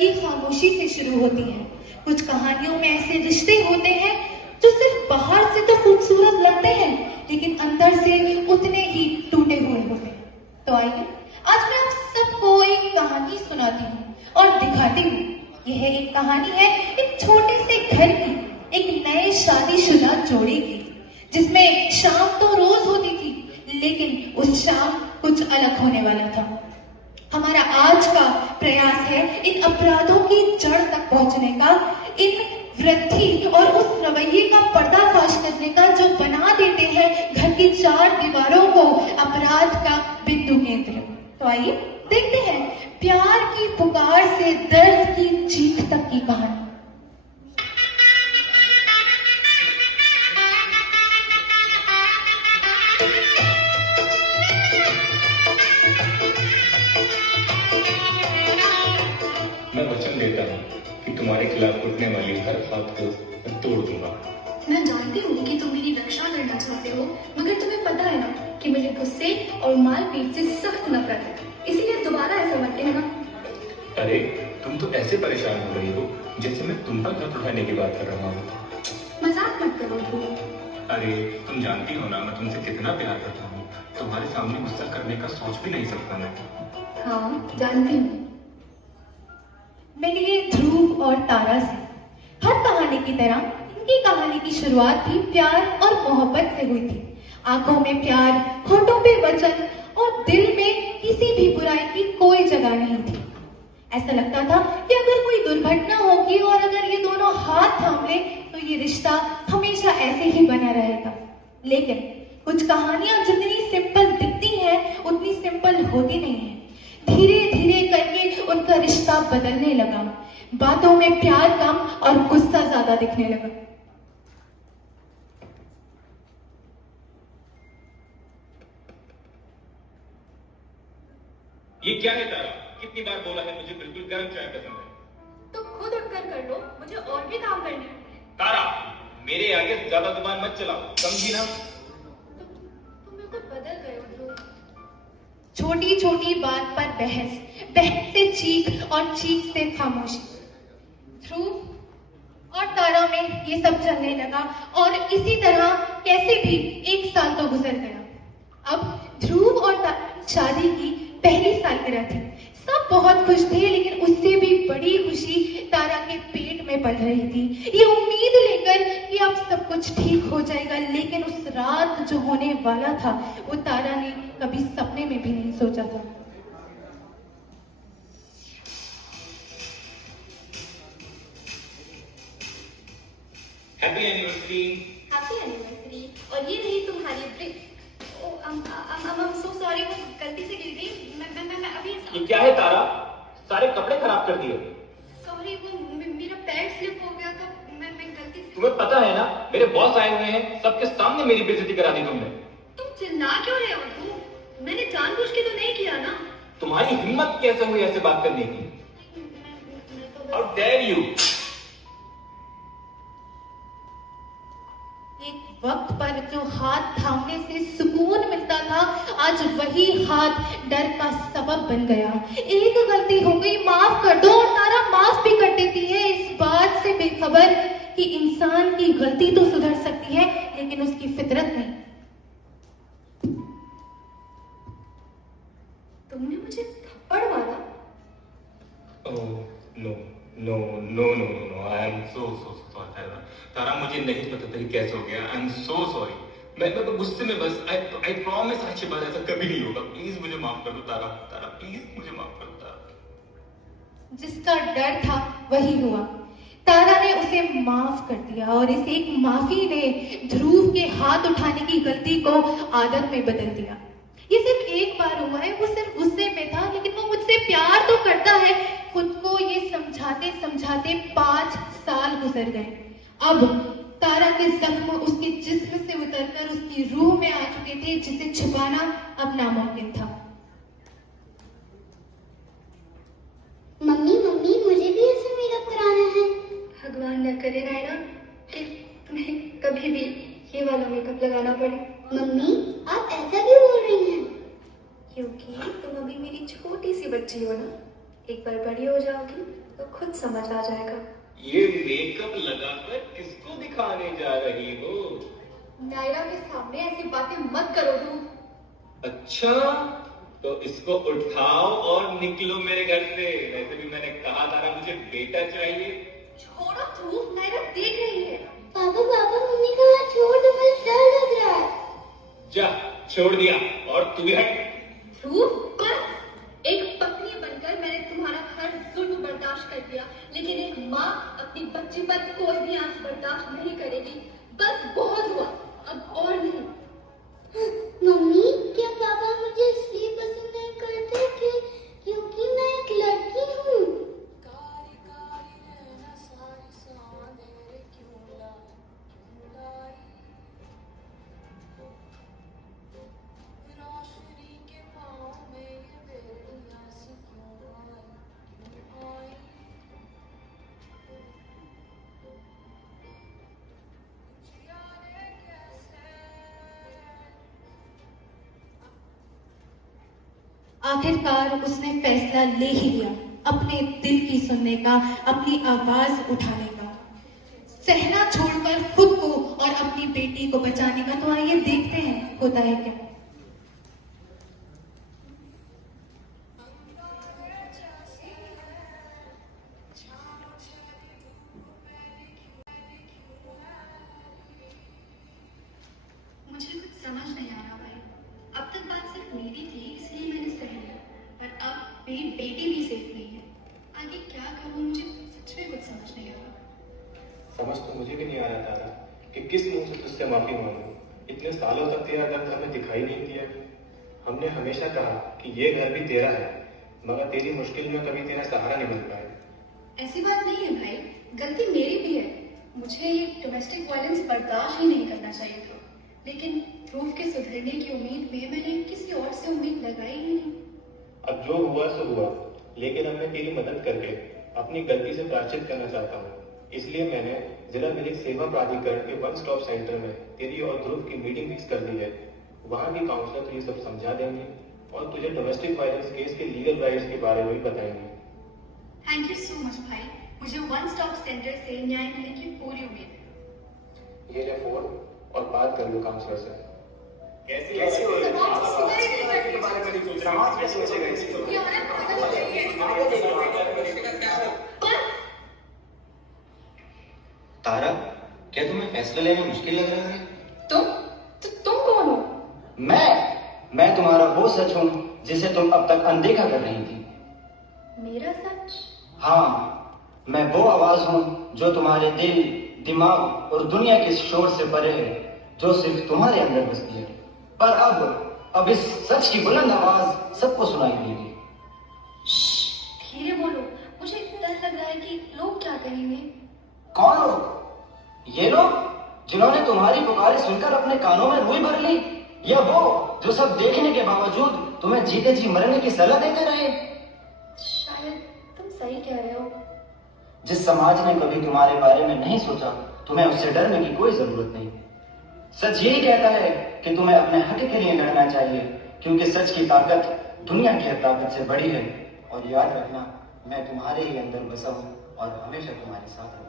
ये खामोशी से शुरू होती हैं। कुछ कहानियों में ऐसे रिश्ते होते हैं जो सिर्फ बाहर से तो खूबसूरत लगते हैं, लेकिन अंदर से उतने ही टूटे हुए होते हैं। तो आइए आज मैं आप सबको एक कहानी सुनाती हूँ और दिखाती हूँ। यह एक कहानी है एक छोटे से घर की, एक नए शादीशुदा जोड़े की, जिसमें शाम तो रोज होती थी, लेकिन उस शाम कुछ अलग होने वाला था। हमारा आज का प्रयास है इन अपराधों की जड़ तक पहुंचने का, इन वृद्धि और उस रवैये का पर्दाफाश करने का जो बना देते हैं घर की चार दीवारों को अपराध का बिंदु केंद्र। तो आइए देखते हैं प्यार की पुकार से दर्द की चीख तक की कहानी। मैं वचन देता हूँ कि तुम्हारे खिलाफ उठने वाली हर बात को मैं तोड़ दूंगा। मैं जानती हूँ कि तुम मेरी रक्षा करना चाहते हो, मगर तुम्हें पता है ना कि मुझे गुस्से और मारपीट से सख्त नफरत है, इसीलिए दोबारा ऐसा मत कहना। अरे तुम तो ऐसे परेशान हो रही हो जैसे मैं तुम पर हाथ उठाने की बात कर रहा हूँ। मजाक मत करो ध्रुव। अरे तुम जानती हो ना मैं तुमसे कितना प्यार करता हूँ। तुम्हारे सामने गुस्सा करने का सोच भी नहीं सकता मैं। हाँ जानती हूँ। मिलिए ध्रुव और तारा से। हर कहानी की तरह इनकी कहानी की शुरुआत भी प्यार और मोहब्बत से हुई थी। आंखों में प्यार, होठों पे वचन और दिल में किसी भी बुराई की कोई जगह नहीं थी। ऐसा लगता था कि अगर कोई दुर्घटना होगी और अगर ये दोनों हाथ थाम ले तो ये रिश्ता हमेशा ऐसे ही बना रहेगा। लेकिन कुछ कहानियां जितनी सिंपल दिखती हैं उतनी सिंपल होती नहीं है। धीरे धीरे करके उनका रिश्ता बदलने लगा। बातों में प्यार कम और गुस्सा ज्यादा दिखने लगा। ये क्या है तारा? कितनी बार बोला है मुझे बिल्कुल गर्म चाय पसंद है। तो खुद उठकर कर लो, मुझे और भी काम करने हैं। तारा मेरे आगे ज्यादा जुबान मत चलाओ, समझी ना? तुम बिल्कुल बदल गए हो ध्रुव। छोटी छोटी बात पर बहस, बहस से चीख और चीख से खामोशी। ध्रुव और तारा में ये सब चलने लगा और इसी तरह कैसे भी 1 साल तो गुजर गया। अब ध्रुव और तारा की शादी की पहली सालगिरह थी। सब बहुत खुश थे, लेकिन उससे भी बड़ी खुशी तारा के पेट में पल रही थी, ये उम्मीद लेकर कि अब सब कुछ ठीक हो जाएगा। लेकिन उस रात जो होने वाला था वो तारा ने कभी सपने में भी नहीं सोचा था। Happy anniversary. Happy anniversary. और ये रही तुम्हारी ब्रेक। I'm so sorry, वो गलती से गिर गई। मैं अभी ये क्या है तारा? सारे कपड़े खराब कर दिए। सॉरी, वो मेरा पैर स्लिप हो गया था। मैं गलती से। तुम्हें पता है ना मेरे बॉस आए हुए हैं, सबके सामने मेरी बेइज्जती करा दी तुमने। तुम चिल्ला क्यों रहे हो ध्रुव? मैंने जानबूझ के तो नहीं किया ना। तुम्हारी हिम्मत कैसे हुई ऐसे बात करने की? मैं तो हाउ डेयर यू? एक वक्त पर जो हाथ थामने से सुकून मिलता था, आज वही हाथ डर का सबब बन गया। एक गलती हो गई, माफ कर दो, और तारा माफ भी कर देती है, इस बात से बेखबर कि इंसान की गलती तो सुधर सकती है लेकिन उसकी फितरत नहीं। तुमने मुझे थप्पड़ मारा? Oh no no no no no, I am so sorry Tara, मुझे नहीं पता था कि कैसे हो गया। I am so sorry. मैं गुस्से में बस आई प्रॉमिस आज के बाद ऐसा कभी नहीं होगा। प्लीज मुझे माफ कर दो तारा, तारा प्लीज मुझे माफ कर दो तारा। जिसका डर था वही हुआ। तारा ने उसे माफ कर दिया और इस एक माफी ने ध्रुव के हाथ उठाने की गलती को आदत में बदल दिया। ये सिर्फ एक बार हुआ है, वो सिर्फ गुस्से में था, लेकिन वो मुझसे प्यार तो करता है। खुद को ये समझाते समझाते 5 साल गुजर गए। अब तारा के जख्म उसके जिस्म से उतरकर उसकी रूह में आ चुके थे, जिसे छुपाना अब नामुमकिन था। मम्मी मम्मी मुझे भी ऐसा मेकअप कराना है। भगवान न करे नायना कि तुम्हें कभी भी ये वाला मेकअप लगाना पड़े। मम्मी आप ऐसा क्यों बोल रही हैं? क्योंकि तुम अभी मेरी छोटी सी बच्ची हो ना, एक बार बड़ी हो जाओगी तो खुद समझ आ जाएगा। ये मेकअप लगाकर किसको दिखाने जा रही हो? नायरा के सामने ऐसी बातें मत करो ध्रुव। अच्छा, तो इसको उठाओ और निकलो मेरे घर से। वैसे भी मैंने कहा था ना मुझे बेटा चाहिए। छोड़ो ध्रुव, नायरा देख रही है। पापा पापा मम्मी का हाथ छोड़ दो, मुझे डर लग रहा है। जा, छोड़ दिया। और तू भी हट। ध्रुव बस, एक पत्नी बनकर मैंने तुम्हारा हर जुल्म बर्दाश्त कर लिया, लेकिन एक माँ अपनी बच्ची पर कोई भी आंच बर्दाश्त नहीं करेगी। बस बहुत हुआ, अब और नहीं। मम्मी, क्या पापा मुझे इसलिए पसंद नहीं करते क्योंकि मैं एक लड़की हूँ? आखिरकार उसने फैसला ले ही लिया, अपने दिल की सुनने का, अपनी आवाज उठाने का, सहना छोड़कर खुद को और अपनी बेटी को बचाने का। तो आइए देखते हैं होता है क्या। मुझे कुछ समझ नहीं आ रहा भाई। अब तक बात सिर्फ मेरी थी इसलिए मैंने सह लिया, पर अब मेरी बेटी भी सेफ नहीं है। आगे क्या करूं, मुझे सच में कुछ समझ नहीं आ रहा। समझ तो मुझे भी नहीं आ रहा था कि किस मुंह से तुझसे माफी मांगूं। इतने सालों तक तेरा दर्द हमें दिखाई नहीं दिया। हमने हमेशा कहा कि ये घर भी तेरा है, मगर तेरी मुश्किल में कभी तेरा सहारा नहीं बन पाया। ऐसी बात नहीं है भाई, गलती मेरी भी है। मुझे ये डोमेस्टिक वायलेंस बर्दाश्त ही नहीं करना चाहिए था, लेकिन ध्रुव के सुधरने की उम्मीद में मैंने किसी और से उम्मीद लगाई ही नहीं। अब जो हुआ सो हुआ, लेकिन अब मैं तेरी मदद करके अपनी गलती से प्रायश्चित करना चाहता हूँ। इसलिए मैंने जिला विधिक सेवा प्राधिकरण के वन स्टॉप सेंटर में तेरी और ध्रुव की मीटिंग फिक्स कर दी है। वहाँ की काउंसलर तुझे सब समझा देंगे और तुझे डोमेस्टिक वायलेंस केस के लीगल राइट्स के बारे में भी बताएंगे। थैंक यू सो मच भाई, मुझे वन स्टॉप सेंटर से न्याय मिलने की पूरी उम्मीद है। ये ले फोन और बात कर लो काउंसलर से। कैसी हो रही है? समाज सुधर ही नहीं करती। बारे में नहीं सोच रहा। समाज कैसे सोचेगा इसी को? ये औरत पागल हो गई है। बस तारा, क्या तुम्हें फैसला लेना मुश्किल लग रहा है? तुम कौन हो? मैं तुम्हारा वो सच हूँ जिसे तुम अब तक अनदेखा कर रही थी। मेरा सच? हाँ, मैं वो आवाज हूँ जो तुम्हारे दिल, दिमाग और दुनिया के शोर से परे है, जो सिर्फ तुम्हारे अंदर बसती है। पर अब इस सच की बुलंद आवाज सबको सुनाई देगी। धीरे बोलो, मुझे डर लग रहा है कि लोग क्या कहेंगे। कौन लोग? ये लोग जिन्होंने तुम्हारी पुकारें सुनकर अपने कानों में रुई भर ली, या वो जो सब देखने के बावजूद तुम्हें जीते जी मरने की सलाह देते रहे? शायद तुम सही कह रहे हो। जिस समाज ने कभी तुम्हारे बारे में नहीं सोचा, तुम्हें उससे डरने की कोई जरूरत नहीं। सच यही कहता है कि तुम्हें अपने हक के लिए लड़ना चाहिए, क्योंकि सच की ताकत दुनिया की ताकत से बड़ी है। और याद रखना, मैं तुम्हारे ही अंदर बसा हूं और हमेशा तुम्हारे साथ रहूंगा।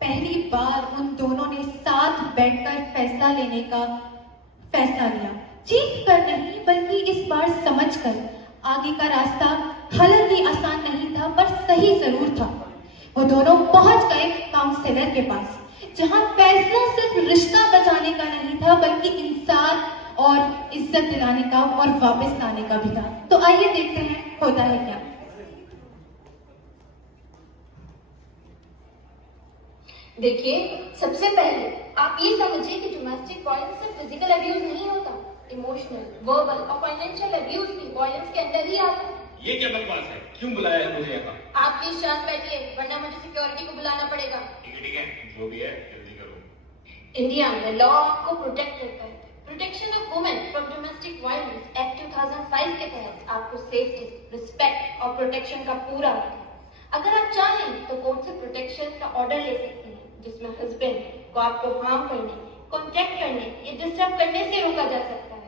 पहली बार उन दोनों ने साथ बैठकर फैसला लेने का फैसला लिया, जीत कर नहीं बल्कि इस बार समझकर। आगे का रास्ता हालांकि आसान नहीं था पर सही जरूर था। वो दोनों पहुंच गए काउंसलर के पास, जहां फैसला सिर्फ रिश्ता बचाने का नहीं था बल्कि इंसाफ और इज्जत दिलाने का और वापस लाने का भी था। तो आइए देखते हैं होता है क्या। देखिए, सबसे पहले आप ये समझिए कि डोमेस्टिक वायलेंस सिर्फ फिजिकल अब्यूज नहीं होता, इमोशनल, वर्बल और फाइनेंशियल अब्यूज भी वायलेंस के अंदर ही आता है। ये क्या बकवास है? क्यों बुलाया है मुझे यहाँ? आप प्लीज शांत बैठिए, वरना मुझे सिक्योरिटी को बुलाना पड़ेगा। ठीक है, जो भी है जल्दी करो। इंडिया में लॉ आपको प्रोटेक्ट करता है। Protection of women from domestic violence act 2005 के तहत आपको सेफ्टी, रिस्पेक्ट और प्रोटेक्शन का पूरा हक है। अगर आप चाहें तो कोर्ट से प्रोटेक्शन का ऑर्डर ले सकते हैं, जिसमें हस्बैंड को आपको हार्म करने, कॉन्ट्रैक्ट करने या डिस्टर्ब करने से रोका जा सकता है।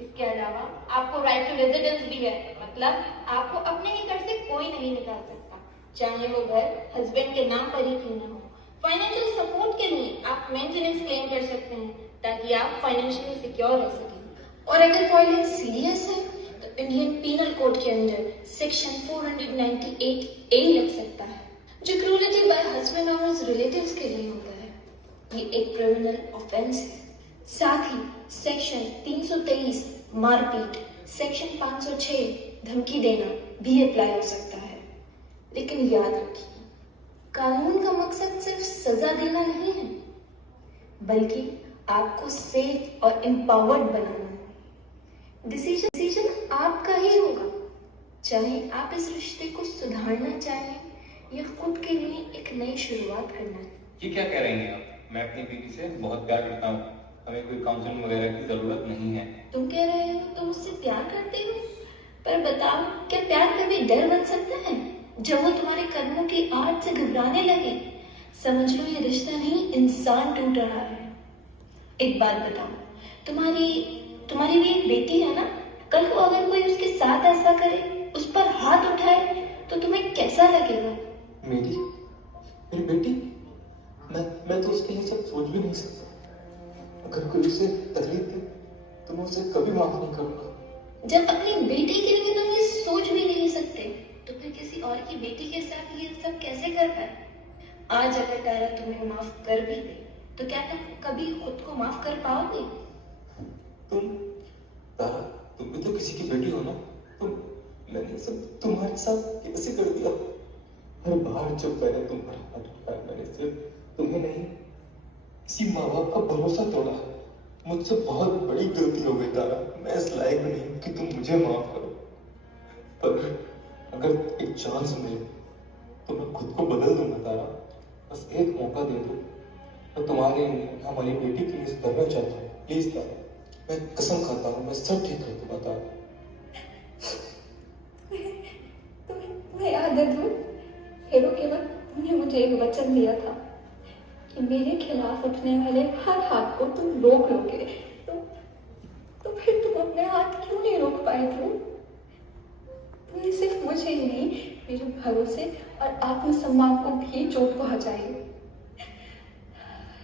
इसके अलावा आपको राइट टू रेजिडेंस भी है, मतलब आपको अपने ही घर से कोई नहीं निकाल सकता, चाहे वो घर हस्बैंड के नाम पर ही क्यों ना हो। फाइनेंशियल सपोर्ट के लिए आप मेंटेनेंस क्लेम कर सकते हैं ताकि आप फाइनेंशियली सिक्योर रह सकें। और अगर वायलेंस सीरियस है तो इंडियन पीनल कोड के अंदर सेक्शन 498A लग सकता है, जो क्रूरटी बाय हस्बैंड और हिज रिलेटिव्स के लिए होता है। ये एक क्रिमिनल ऑफेंस है। साथ ही सेक्शन 323 मारपीट, सेक्शन 506 धमकी देना भी अप्लाई हो सकता है। लेकिन याद रखिए, कानून का मकसद सिर्फ सजा देना नहीं है, बल्कि आपको सेफ और एम्पावर्ड बनाना है। डिसीजन आपका ही होगा, चाहे आप इस रिश्ते को सुधारना चाहें या खुद के लिए एक नई शुरुआत करना है। ये क्या कह रही हैं आप? मैं अपनी बीवी से बहुत प्यार करता हूँ, हमें कोई काउंसलिंग वगैरह की जरूरत नहीं है। तुम कह रहे हो तुम मुझसे प्यार करते हो, पर बताओ क्या प्यार कभी डर बन सकता है? जब वो तुम्हारे कदमों की आहट से घबराने लगे, समझ लो ये रिश्ता नहीं इंसान टूट रहा है। एक बात बताओ, तुम्हारी भी एक बेटी है ना? कल को अगर कोई उसके साथ ऐसा करे, उस पर हाथ उठाए, तो तुम्हें कैसा लगेगा? मेरी बेटी? मैं तो उसके लिए सब सोच भी नहीं सकता। अगर कोई उसे तकलीफ दे तो मैं उसे कभी माफ नहीं करूंगा। जब अपनी बेटी के लिए तुम ये सोच भी नहीं सकते, तो फिर किसी और की बेटी के साथ ये सब कैसे कर पाए? आज अगर तारा तुम्हें माफ कर भी दे, तो क्या तुम कभी खुद को माफ कर पाओगे? तुम भी तो किसी की बेटी हो ना? मैंने सब तुम्हारे साथ कैसे कर दिया? हर बार जब मैंने तुम्हारा हाथ उठाया, मैंने सिर्फ तुम्हें नहीं, किसी माँ बाप का भरोसा तोड़ा। मुझसे बहुत बड़ी गलती हो गई तारा। मैं इस लायक नहीं हूँ कि तुम मुझे माफ करो, पर अगर एक चांस मिले तो मैं खुद को बदल दूंगा तारा। बस एक मौका दे दो। मैं तुम्हारे लिए, हमारी बेटी के लिए सुधरना चाहता हूँ। प्लीज तारा, मैं कसम खाता हूँ, मैं सब ठीक कर दूंगा तारा। तुम्हें याद है हेरो के वक्त तुमने मुझे एक वचन दिया था कि मेरे खिलाफ उठने वाले हर हाथ को तुम रोक लोगे। तो फिर तुम अपने हाथ क्यों नहीं रोक पाए थे? तुमने सिर्फ मुझे ही नहीं, मेरे भरोसे और आत्मसम्मान को भी चोट पहुंचाई।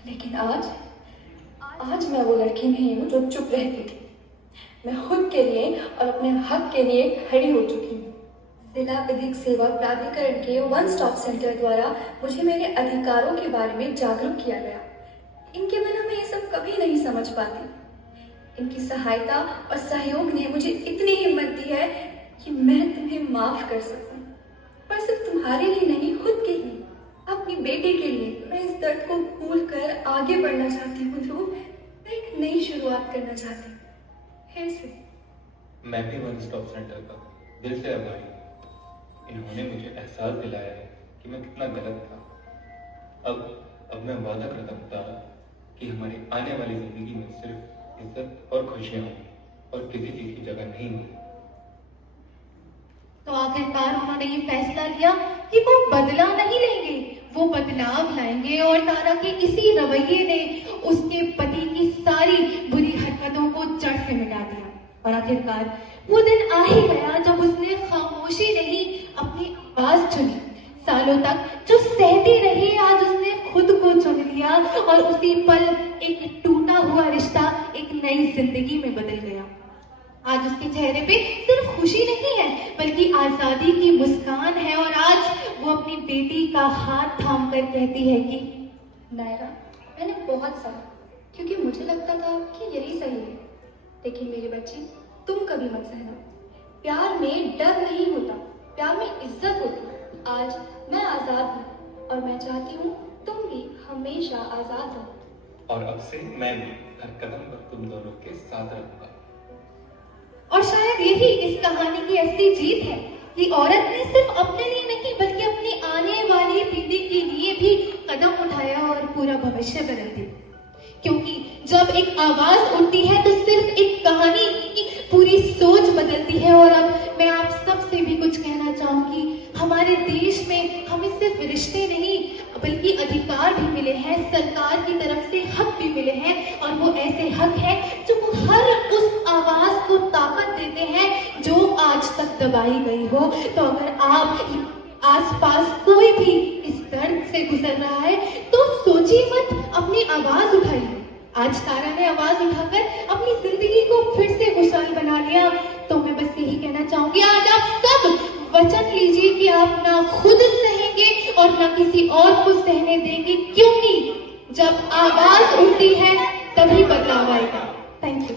लेकिन आज मैं वो लड़की नहीं हूँ जो चुप रहती थी। मैं खुद के लिए और अपने हक के लिए खड़ी हो चुकी हूँ। जिला विधिक सेवा प्राधिकरण के वन स्टॉप सेंटर द्वारा मुझे मेरे अधिकारों के बारे में जागरूक किया गया। इनके बिना मैं ये सब कभी नहीं समझ पाती। इनकी सहायता और सहयोग ने मुझे इतनी हिम्मत दी है कि मैं तुम्हें माफ कर सकूं। पर सिर्फ तुम्हारे लिए नहीं, खुद के लिए, अपनी बेटी के लिए। मैं इस दर्द को भूल कर आगे बढ़ना चाहती हूँ ध्रुव। मैं एक नई शुरुआत करना चाहती हूँ, फिर से। मैं भी वन स्टॉप सेंटर का दिल से आभारी हूँ। इन्होंने मुझे एहसास दिलाया है कि मैं कितना गलत था। अब मैं वादा करता हूँ तारा कि हमारी आने वाली जिंदगी में सिर्फ इज्जत और खुशियाँ होंगी और किसी चीज की जगह नहीं होगी। तो आखिरकार उन्होंने ये फैसला लिया कि वो बदला नहीं लेंगे, वो बदलाव लाएंगे। और तारा के इसी रवैये ने उसके पति की सारी बुरी हरकतों को जड़ से मिटा दिया। और आखिरकार वो दिन आ ही गया जब उसने खामोशी नहीं, अपनी आवाज चुनी। सालों तक जो सहती रही, आज उसने खुद को चुन लिया और उसी पल एक टूटा हुआ रिश्ता एक नई जिंदगी में बदल गया। आज उसके चेहरे पे सिर्फ खुशी नहीं है, बल्कि आजादी की मुस्कान है। और आज वो अपनी बेटी का हाथ थाम कर कहती है कि नायरा, मैंने बहुत सहा, क्योंकि मुझे लगता था कि यही सही है। लेकिन मेरी बच्ची, तुम कभी मत सहना। प्यार में डर नहीं होता, प्यार में इज्जत होती है। आज मैं आजाद हूँ और मैं चाहती हूँ तुम भी हमेशा आजाद रहो। और अब से मैं भी हर कदम पर तुम दोनों के साथ रहूंगा। और शायद यही इस कहानी की असली जीत है कि औरत ने सिर्फ अपने लिए नहीं, बल्कि अपनी आने वाली पीढ़ी के लिए भी कदम उठाया और पूरा भविष्य बदल दिया। क्योंकि जब एक आवाज उठती है तो सिर्फ एक कहानी की पूरी सोच बदलती है। और अब मैं आप सबसे भी कुछ कहना चाहूंगी, हमारे देश में हमें सिर्फ रिश्ते नहीं, बल्कि अधिकार भी मिले हैं, सरकार की तरफ से हक भी मिले हैं, और वो ऐसे हक है जो हर उस आवाज को ताकत देते हैं जो आज तक दबाई गई हो। तो अगर आप आसपास कोई भी इस दर्द से गुजर रहा है तो सोचिए मत, अपनी आवाज उठाइए। आज तारा ने आवाज उठाकर अपनी जिंदगी को फिर से खुशहाल बना लिया। तो मैं बस यही कहना चाहूंगी, आज आप सब वचन लीजिए कि आप ना खुद सहेंगे और ना किसी और को सहने देंगे, क्योंकि जब आवाज उठती है तभी बदलाव आएगा। Thank you.